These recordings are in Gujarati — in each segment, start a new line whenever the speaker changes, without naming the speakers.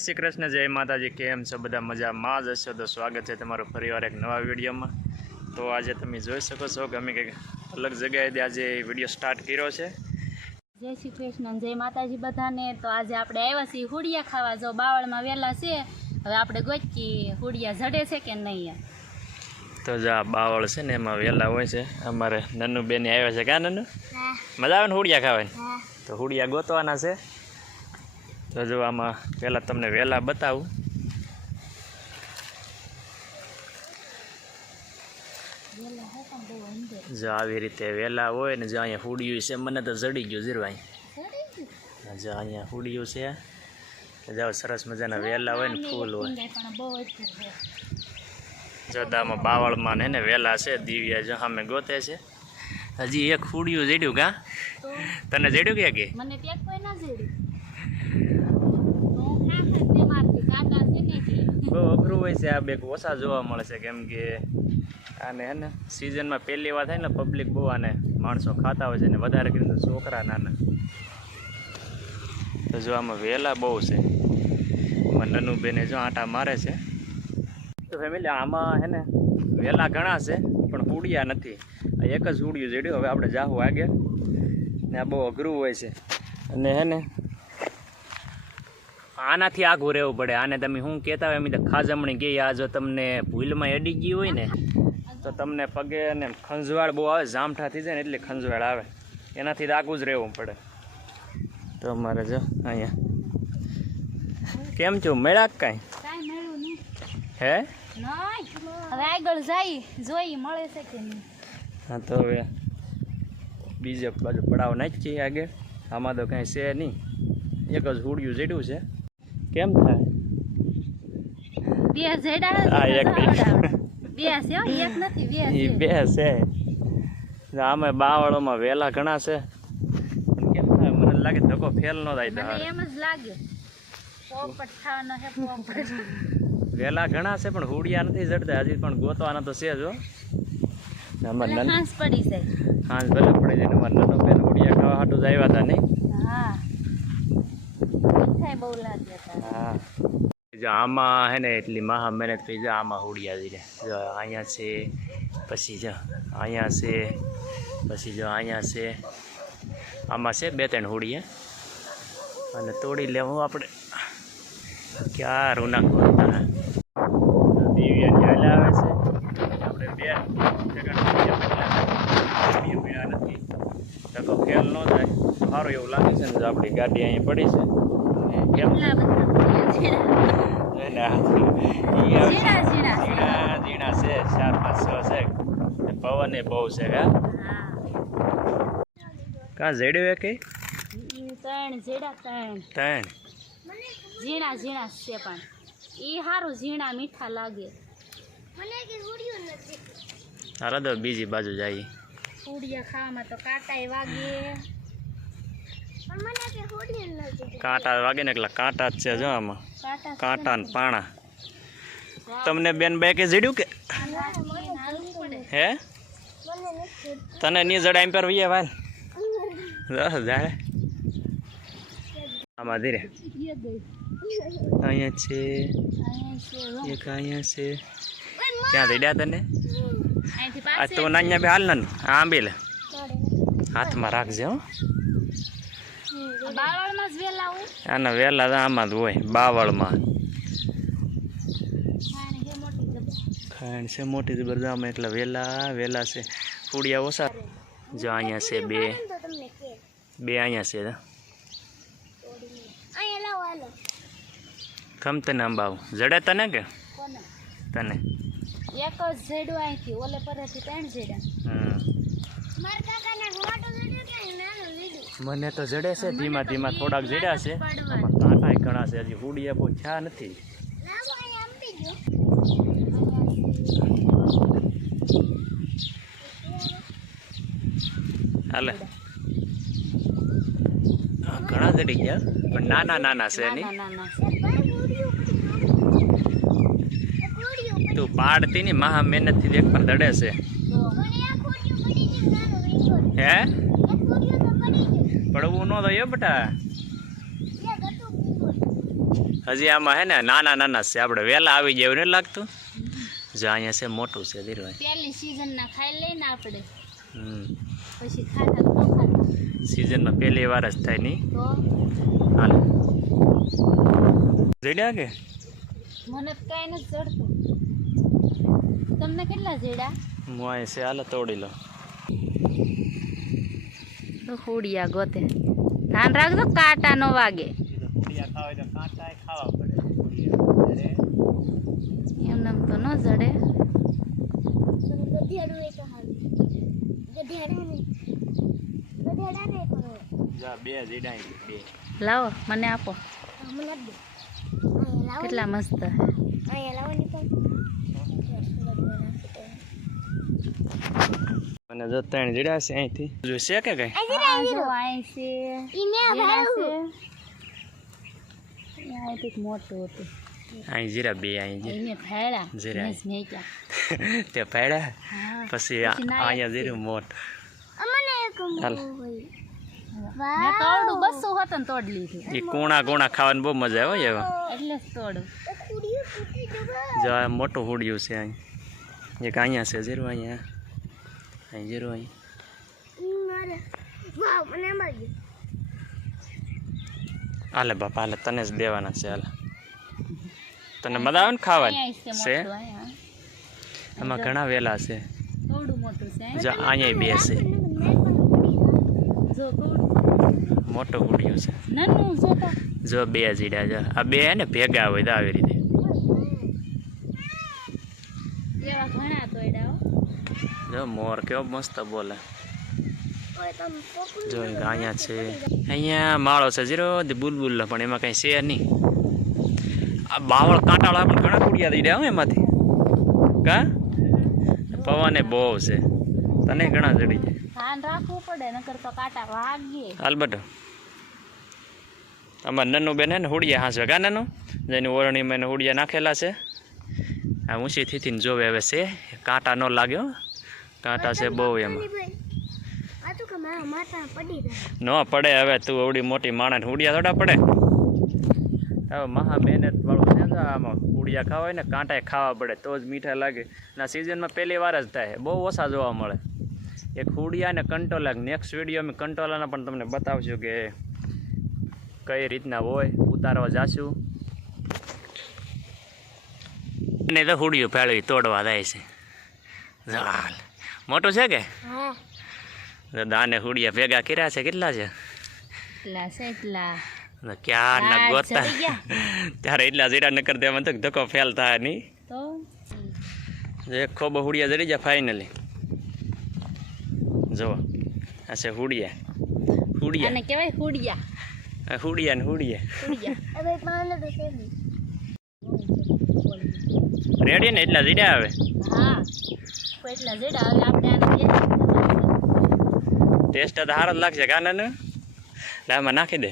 જય શ્રી કૃષ્ણ જય માતાજી કેમ છો? બધા મજામાં જ હશો? તો સ્વાગત છે તમારું ફરીવાર એક નવા વિડીયોમાં. તો આજે તમે જોઈ શકો છો કે અમે કંઈક અલગ જગ્યાએથી આજે વીડિયો સ્ટાર્ટ કર્યો છે.
જય શ્રી કૃષ્ણ જય માતાજી બધાને. તો આજે આપણે આવ્યા છીએ હુડિયા ખાવા. જો બાવળમાં વહેલા છે હવે આપણે ગોચકી હુડિયા જડે છે કે નહીં
તો જો આ બાવળ છે ને એમાં વહેલા હોય છે. અમારે નનુ બેને આવ્યા છે. ક્યાં નનુ? મજા આવે ને હુડિયા ખાવાની તો હુડિયા ગોતવાના છે. તો જો આમાં પહેલાં તમને વહેલા બતાવું. જો આવી રીતે વહેલા હોય ને જો અહીંયા હુડિયું છે મને તો જડી ગયું જીરવા જો અહીંયા હુડિયું છે. જાઓ સરસ મજાના વહેલા હોય ને ફૂલ હોય. જોદામાં બાવળમાં ને એને વહેલા છે દિવ્યા જો સામે ગોતે છે. હજી એક હુડિયું જડ્યું કા? તને જડ્યું કે કે?
મને ત્યાં કોઈ ના જેડ્યું તો હું ખા ખા તે મારતી કાકા છે ને કે
બહુ અઘરું હોય છે, આ બેગ ઓછા જોવા મળે છે, કેમ કે આને હે ને સિઝનમાં પહેલી વાર થાય ને પબ્લિક બહુ આને માણસો ખાતા હોય છે ને, વધારે કરીને છોકરા નાના. તો જો આમાં વહેલા બહુ છે. નનુબેને જો આંટા મારે છે. તો ફેમિલી આમાં હે ને વહેલા ઘણા છે, પણ હુડિયા નથી. એક જ હુડિયું જડ્યું હવે આપણે જાહું આગળ. ને આ બહુ અઘરું હોય છે. અને હે ને આનાથી આઘું રહેવું પડે. આને તમે શું કહેતા હોય એમ તો ખાજમણી ગઈ આ જો તમને ભૂલમાં અડી ગઈ હોય ને તો તમને પગે અને ખંજવાળ બહુ આવે જામઠા થઈ જાય ને એટલે ખંજવાળ આવે. એનાથી આગું જ રહેવું પડે. તો અમારે જો અહીંયા. કેમ છું? મેળાક કાંઈ? હે?
હવે આગળ જઈ જોઈ મળે છે કે નહીં.
હા તો હવે બીજે બાજુ પડાવ નાખીએ આગળ. આમાં તો કાંઈ છે નહીં. એક જ હુડિયું જડ્યું છે. કેમ થાય?
બે જેડા
આ એક
બે છે એક નથી બે છે.
બે છે. આમે બાવળોમાં વેલા ઘણા છે. પણ કેમ થાય? મને લાગે ધક્કો ફેલ ન થાય
મને એમ જ લાગે. પોપટ થવાનો છે પોપટ.
વેલા ઘણા છે પણ હુડિયા નથી જડતા. હજી પણ ગોતવાના તો છે જો અમારે નન
હાંસ પડી જાય.
હાંસ ભલે પડે ને અમારે નનો બેન હુડિયા ખાવા હાટું જ આવ્યા હતા નહીં.
હા.
હા. જો આમાં હે ને એટલી મહા મહેનત કરી આમાં હુડિયા રહે જો અહીંયા છે, પછી જો અહીંયા છે, પછી જો અહીંયા છે. આમાં છે બે ત્રણ હુડિયા અને તોડી લેવું આપણે. ક્યાં રૂના ખોલતા આવે છે? આપણે બે નથી. તો ફેલ ન થાય. સારું એવું લાગે છે ને આપણી ગાડી અહીંયા પડી છે. કેમ?
ઝીણા
છે. ચાર પાંચ છ પવન એ બહુ છે કા
હા?
કાં જડ્યું એ કઈ?
ઈ ત્રણ ઝીણા ત્રણ.
ત્રણ.
ઝીણા ઝીણા છે પણ. એ સારું ઝીણા મીઠા લાગે.
હાલો તો બીજી બાજુ જઈએ.
ઉડિયા ખાવામાં તો કાંટાય વાગે.
કાંટા વાગે ને એટલા કાંટા જ છે જો આમાં.
કાંટા
ને પાણા. તમને બેન બે કે જડ્યું કે? હે? તને ની જડે એમ પર વઈએ બસ જાય આમાં ધીરે. અહીંયા છે. એક અહીંયા છે. ક્યાં જડ્યા તને? આ તો નાન્યા બે હાલ ને આંબી લે હાથમાં રાખજે હો.
બાવળમાં જ વેલા હોય?
આના વેલા આમાં જ હોય બાવળમાં.
ખાણ
છે મોટી જબરદસ્ત એટલે વેલા વેલા છે. ફૂડિયા ઓછા. જો અહીંયા છે બે. બે અહીંયા છે કમ તને અંબાવ. જડે તને કે? તને.
એક જ ઝેડું અહીંથી ઓલે પરેથી ત્રણ ઝેડા.
હમ. મને તો જડે છે ધીમા ધીમા થોડાક જડ્યા છે. આમાં કાંટા ઘણા છે હજી ફૂડિયા બહુ થયા નથી. હાલે. ઘણા જડી ગયા પણ નાના નાના છે
નાના
તું પાડતી ની મહા મહેનતથી એક પણ દડે છે. હે? પડવું ન થયો બેટા. હજી આમાં હે ને નાના નાના છે. આપણે વહેલા આવી જાય એવું લાગતું. જો અહીંયા છે મોટું છે ધીરભાઈ
પહેલી સિઝનના ખાઈ લઈને આપણે.
હમ.
પછી
સિઝનમાં પહેલી વાર જ થાય નહીં હાલ. જડ્યા કે?
મને કાંઈ નથી ચડતું તમને કેટલા જડ્યા
હું અહીં છે હાલ તોડી લો.
હોડિયા ગોતે. ધ્યાન રાખજો કાંટા નો વાગે.
ખાવા તો કાંટા પડે.
એમને તો ન જડે. લાવો મને આપો. કેટલા મસ્ત.
અને જો ત્રણ જીડા છે અહીંથી. જો છે. કે કઈ
મોટું હતું.
અહીં જીરા બે અહીં જીરા. જીરા. તે પાડ્યા
હા.
પછી અહીંયા જીરું મોટ.
મેં તોડું બસો હોત ને તોડ લીધું.
એ કોણા કોણા ખાવાની બહુ મજા આવે હો એવા
એટલે જ તોડું.
જો મોટું હુડિયું છે અહીં. એક અહીંયા છે જીરું અહીંયા. અહીં જીરું અહીં હાલે બાપા હાલે તને જ દેવાના છે હાલે. તને મજા આવે ને ખાવાની? છે એમાં ઘણા વેલા છે.
થોડું મોટું છે
જો અહીંયા. બે છે. મોટો. હુડિયું છે.
જો
બે જીડા જો આ બે ને ભેગા હોય તો આવી રીતે. જો મોર કેવો મસ્ત બોલે. જો અહીંયા છે. અહીંયા માળો છે જીરો બુલબુલ પણ એમાં કઈ છે નહીં. આ બાવળ કાંટાળા પણ ઘણા કુડિયા દઈ રહ્યા એમાંથી. કા? પવાને બહુ છે. તને ઘણા ચડી જાય
ધ્યાન રાખવું પડે નકર તો કાંટા
અમાર બેન હે ને હુડિયા હાંસવે. કા નન્નું? જેની ઓરણીમાં એને હુડિયા નાખેલા છે. આ ઊંચી થીથી જોવે હવે છે. કાંટા ન લાગ્યો કાંટા છે બહુ એમાં. ન પડે હવે, તું અવડી મોટી માણસ, હુડિયા થોડા પડે. હવે મહા મહેનત વાળું છે ને આમાં, હુડિયા ખાવા હોય ને કાંટા ખાવા પડે, તો જ મીઠા લાગે. ના સિઝનમાં પહેલી વાર જ થાય, બહુ ઓછા જોવા મળે. એક ઉડિયા અને કંટોલા નેક્સ્ટ વીડિયો અમે કંટોલાના પણ તમને બતાવશું કે કઈ રીતના હોય, ઉતારવા જાશું. અને તો હુડિયું ફેળવી, તોડવા જાય છે. ચાલ મોટું છે કે? દાને હુડિયા ભેગા કર્યા છે કેટલા છે? ક્યાં ના ગોતા? ત્યારે એટલા જીરા નકર દેવા તો ધક્કો ફેલ થાય નહીં. એક ખૂબ હુડિયા જડી જાય ફાઇનલી જુઓ આ છે હુડિયા. હુડિયા.
કહેવાય હુડિયા.
આ હુડિયા ને હુડિયા.
હુડિયા.
રેડી ને. એટલા જીડ્યા આવે?
એટલા જેડા હવે આપણે આને
ટેસ્ટ તો સારો જ લાગશે કાનાનું એટલે નાખી દે.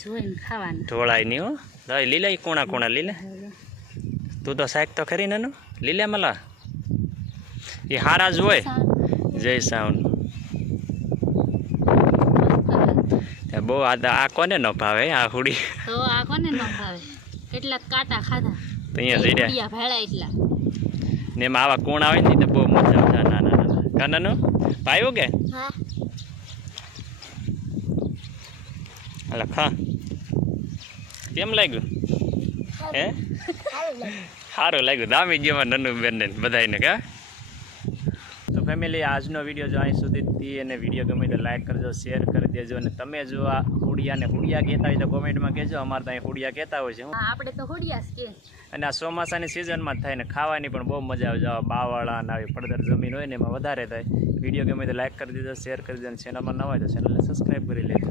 જોઈને ખાવાનું.
ઢોળાય નહીં હો. લઈ લીલા કોણા કોણા લીલા. તું તો શાક તો ખરી નાનું. લીલા મલા. એ હારા જ હોય. જય સાઉન્ડ બહુ આ આ કોને ન ભાવે આ હુડી?
તો આ કોને ન ભાવે? કેટલા કાટા ખાધા.
તો અહીંયા જઈ
રહ્યા. ભેળા એટલા.
ને એમાં આવા કોણ આવે ને તો બહુ મજા આવે. ના ના ના કાનાનું ભાઈ કે હાલો ખા. કેમ લાગ્યું? હે? સારું લાગ્યું. દામી ગયો નનુ બેન ને બધાને કા? તો ફેમિલી આજનો વીડિયો જો અહીં સુધી અને વીડિયો ગમે તો લાઈક કરજો શેર કરી દેજો. અને તમે જો આ હુડિયાને હુડિયા કહેતા હોય તો કોમેન્ટમાં કહેજો. અમારે ત્યાં હુડિયા કહેતા હોય છે હું.
આપણે તો હુડિયા જ
અને આ ચોમાસાની સિઝનમાં જ થાય ને ખાવાની પણ બહુ મજા આવે છે. બાવાળા અને આવી પડદર જમીન હોય ને એમાં વધારે થાય. વીડિયો ગમે તો લાઇક કરી દેજો શેર કરી દેજો અને ચેનલમાં ન હોય તો ચેનલને સબસ્ક્રાઈબ કરી લેજો.